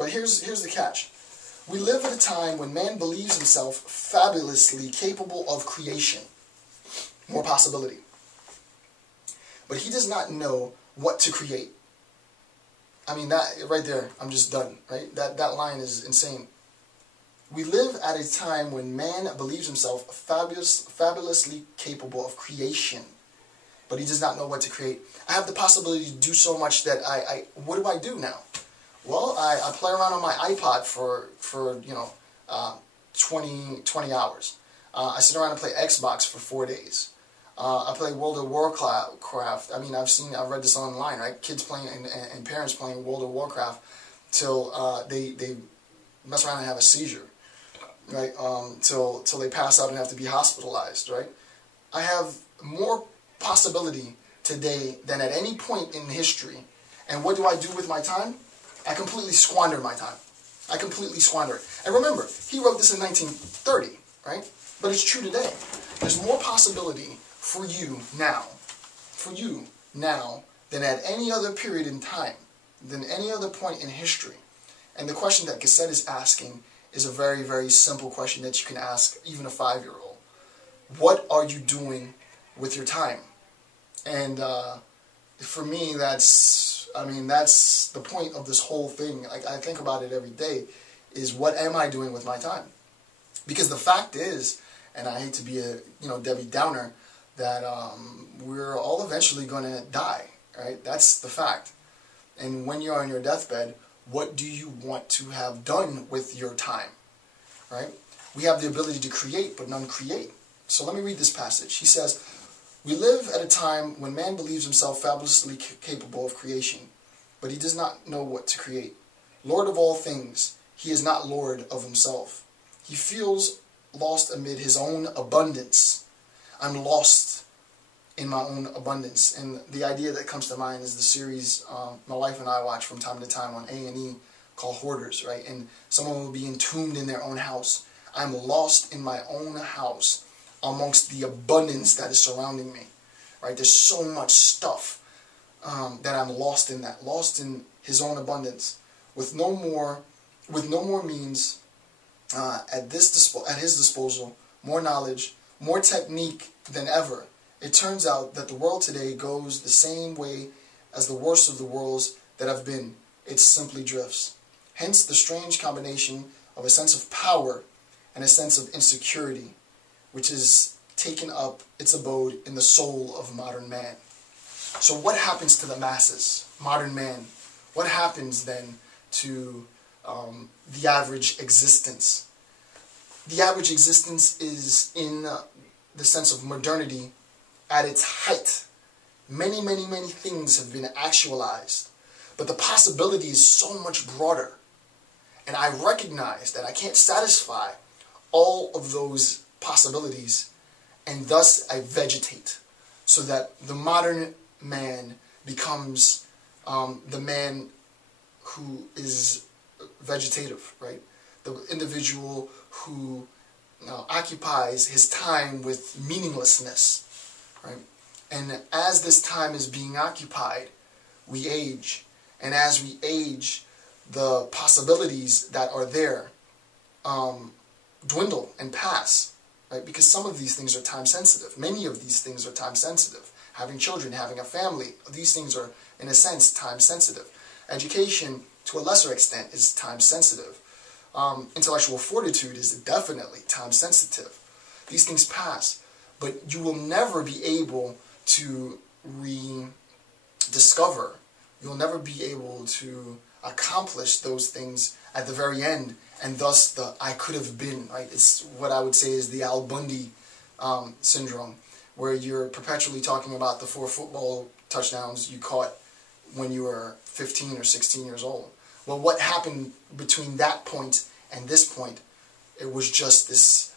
But here's the catch. We live at a time when man believes himself fabulously capable of creation. More possibility. But he does not know what to create. I mean, that right there, I'm just done, right? That line is insane. We live at a time when man believes himself fabulously capable of creation, but he does not know what to create. I have the possibility to do so much that what do I do now? Well, I play around on my iPod for 20 hours. I sit around and play Xbox for 4 days. I play World of Warcraft. I mean, I've read this online, right? Kids playing and parents playing World of Warcraft till they mess around and have a seizure, right? Till they pass out and have to be hospitalized, right? I have more possibility today than at any point in history. And what do I do with my time? I completely squander my time. I completely squander it. And remember, he wrote this in 1930, right? But it's true today. There's more possibility for you now, than at any other period in time, than any other point in history. And the question that Gasset is asking is a very, very simple question that you can ask even a 5-year-old. What are you doing with your time? And for me, that's the point of this whole thing. Like, I think about it every day, is what am I doing with my time? Because the fact is, and I hate to be a Debbie Downer, that we're all eventually going to die, right? That's the fact. And when you're on your deathbed, what do you want to have done with your time, right? We have the ability to create, but none create. So let me read this passage. He says, we live at a time when man believes himself fabulously capable of creation, but he does not know what to create. Lord of all things, he is not Lord of himself. He feels lost amid his own abundance. I'm lost in my own abundance. And the idea that comes to mind is the series my wife and I watch from time to time on A&E called Hoarders, right? And someone will be entombed in their own house. I'm lost in my own house amongst the abundance that is surrounding me, right? There's so much stuff that I'm lost in that, lost in his own abundance, with no more means at his disposal, more knowledge, more technique than ever. It turns out that the world today goes the same way as the worst of the worlds that have been. It simply drifts. Hence the strange combination of a sense of power and a sense of insecurity, which has taken up its abode in the soul of modern man. So what happens to the masses, modern man? What happens then to the average existence? The average existence is in the sense of modernity at its height. Many, many, many things have been actualized, but the possibility is so much broader. And I recognize that I can't satisfy all of those possibilities, and thus I vegetate, so that the modern man becomes the man who is vegetative, right? The individual who occupies his time with meaninglessness, right? And as this time is being occupied, we age. And as we age, the possibilities that are there dwindle and pass, right? Because some of these things are time sensitive. Many of these things are time sensitive. Having children, having a family, these things are, in a sense, time sensitive. Education, to a lesser extent, is time sensitive. Intellectual fortitude is definitely time sensitive. These things pass, but you will never be able to rediscover. You'll never be able to accomplish those things at the very end, and thus the I could have been, right? It's what I would say is the Al Bundy syndrome, where you're perpetually talking about the 4 football touchdowns you caught when you were 15 or 16 years old. Well, what happened between that point and this point? It was just this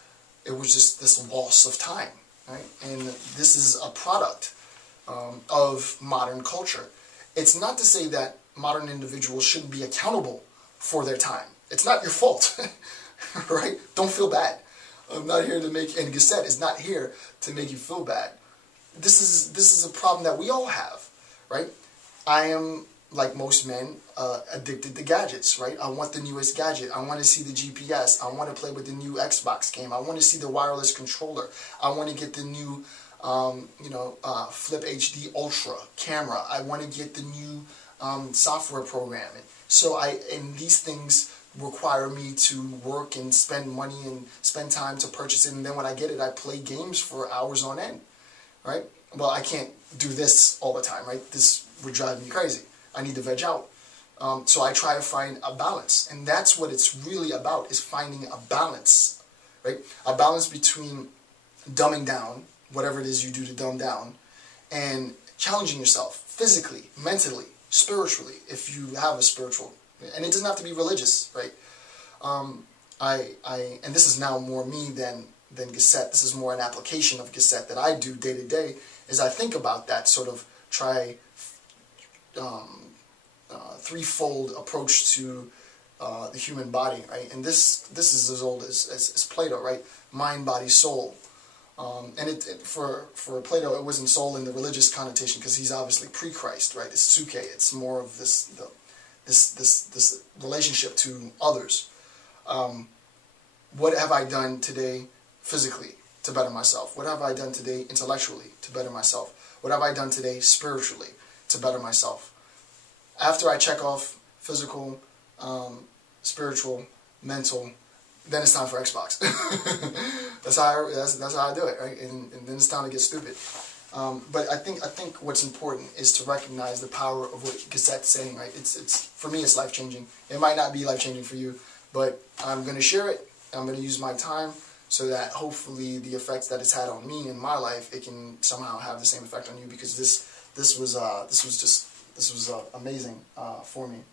loss of time, right? And this is a product of modern culture. It's not to say that modern individuals shouldn't be accountable for their time. It's not your fault, right? Don't feel bad. I'm not here to make, and Gasset is not here to make you feel bad. This is a problem that we all have, right? I am like most men, addicted to gadgets, right? I want the newest gadget. I want to see the GPS. I want to play with the new Xbox game. I want to see the wireless controller. I want to get the new, Flip HD Ultra camera. I want to get the new software programming. So and these things require me to work and spend money and spend time to purchase it. And then when I get it, I play games for hours on end, right? Well, I can't do this all the time, right? This would drive me crazy. I need to veg out. So I try to find a balance. And that's what it's really about, is finding a balance, right? A balance between dumbing down, whatever it is you do to dumb down, and challenging yourself physically, mentally, spiritually, if you have a spiritual. And it doesn't have to be religious, right? And this is now more me than Gasset. This is more an application of Gasset that I do day to day, is I think about that sort of threefold approach to the human body, right? And this is as old as Plato, right? Mind, body, soul. And for Plato, it wasn't soul in the religious connotation, because he's obviously pre-Christ, right? It's suke. It's more of this relationship to others. What have I done today physically to better myself? What have I done today intellectually to better myself? What have I done today spiritually to better myself? After I check off physical, spiritual, mental, then it's time for Xbox. that's how I do it, right? And then it's time to get stupid. But I think what's important is to recognize the power of what Gasset's saying, right? It's for me, it's life changing. It might not be life changing for you, but I'm going to share it. I'm going to use my time so that hopefully the effects that it's had on me in my life, it can somehow have the same effect on you, because this was amazing for me.